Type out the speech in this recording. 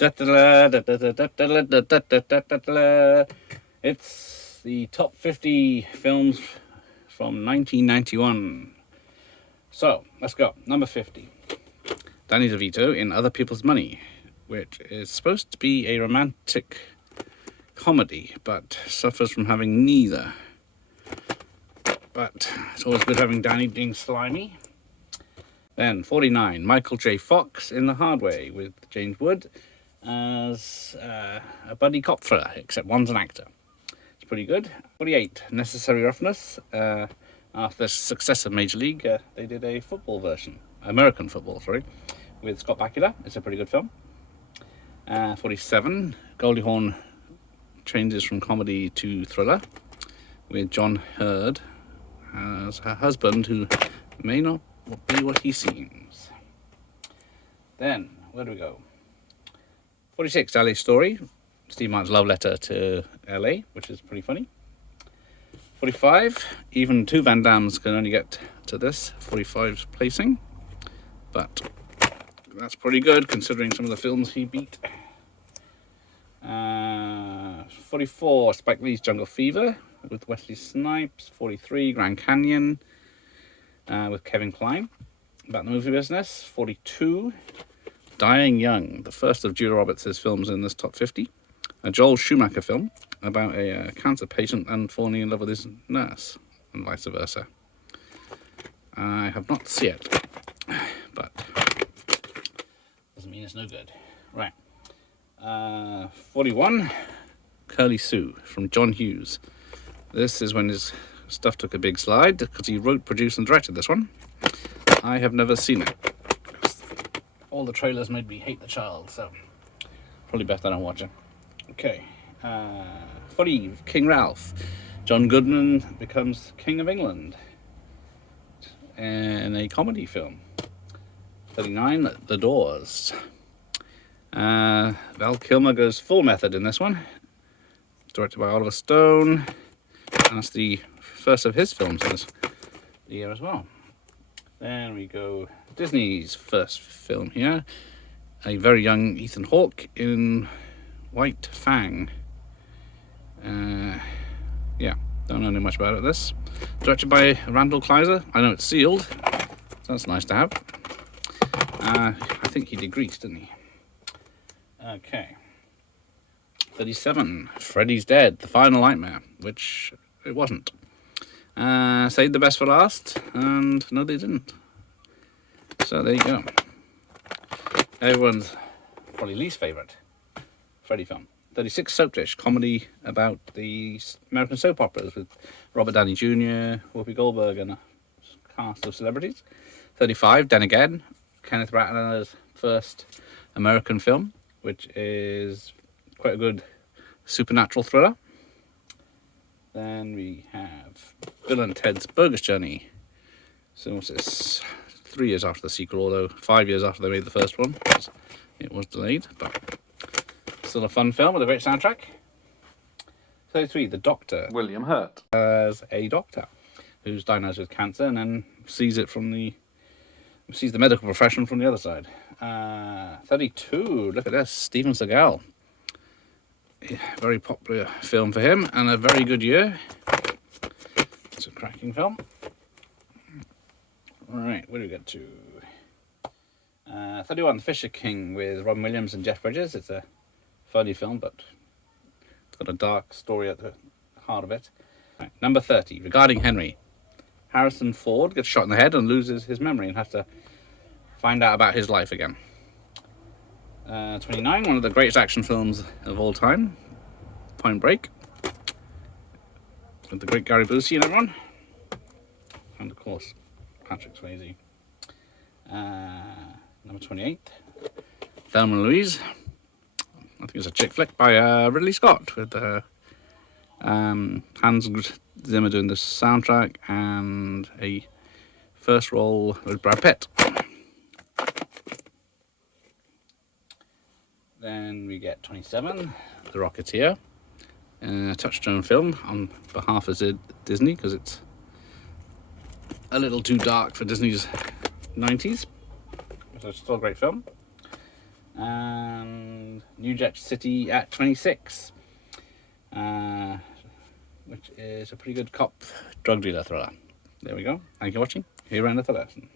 It's the top 50 films from 1991. So, let's go. Number 50. Danny Devito in Other People's Money, which is supposed to be a romantic comedy, but suffers from having neither. But it's always good having Danny being slimy. Then 49, Michael J. Fox in The Hard Way with James Wood as a buddy cop thriller, except one's an actor. It's pretty good. 48, Necessary Roughness. After the success of Major League, they did a football version, American football, sorry, with Scott Bakula. It's a pretty good film. 47, Goldie Hawn changes from comedy to thriller with John Hurd as her husband, who may not be what he seems. Then, where do we go? 46, LA Story, Steve Martin's love letter to LA, which is pretty funny. 45, even two Van Dammes can only get to this, 45's placing, but that's pretty good considering some of the films he beat. 44, Spike Lee's Jungle Fever with Wesley Snipes. 43, Grand Canyon with Kevin Kline about the movie business. 42, Dying Young, the first of Julia Roberts' films in this top 50. A Joel Schumacher film about a cancer patient and falling in love with his nurse, and vice versa. I have not seen it, but doesn't mean it's no good. Right. 41, Curly Sue from John Hughes. This is when his stuff took a big slide because he wrote, produced, and directed this one. I have never seen it. All the trailers made me hate the child, so probably best I don't watch it. Okay. 40, King Ralph. John Goodman becomes King of England in a comedy film. 39, The Doors. Val Kilmer goes full method in this one. Directed by Oliver Stone. And that's the first of his films this year as well. Then we go Disney's first film here. A very young Ethan Hawke in White Fang. Yeah, don't know much about it. This directed by Randall Kleiser. I know it's sealed, so that's nice to have. I think he did Grease, didn't he? Okay. 37, Freddy's Dead, The Final Nightmare, which it wasn't. Saved the best for last, and no, they didn't. So there you go. Everyone's probably least favourite Freddy film. 36, Soap Dish, comedy about the American soap operas with Robert Downey Jr., Whoopi Goldberg, and a cast of celebrities. 35, Then Again, Kenneth Branagh's first American film, which is quite a good supernatural thriller. Then we have Bill and Ted's Bogus Journey. So what's this? 3 years after the sequel, although 5 years after they made the first one. It was delayed, but still a fun film with a great soundtrack. 33, The Doctor. William Hurt as a doctor who's diagnosed with cancer and then sees the medical profession from the other side. 32, look at this, Steven Seagal. Very popular film for him and a very good year. It's a cracking film. Alright, where do we get to? 31, The Fisher King with Robin Williams and Jeff Bridges. It's a funny film, but it's got a dark story at the heart of it. Right, number 30, Regarding Henry. Harrison Ford gets shot in the head and loses his memory and has to find out about his life again. 29, one of the greatest action films of all time, Point Break, with the great Gary Busey and everyone, and of course Patrick Swayze. Number 28, Thelma and Louise. I think it's a chick flick by Ridley Scott with Hans Zimmer doing the soundtrack and a first role with Brad Pitt. Then we get 27, The Rocketeer, a Touchstone film on behalf of Disney because it's a little too dark for Disney's 90s. So it's still a great film. And New Jack City at 26, which is a pretty good cop drug dealer thriller. There we go. Thank you for watching. Here we end the lesson.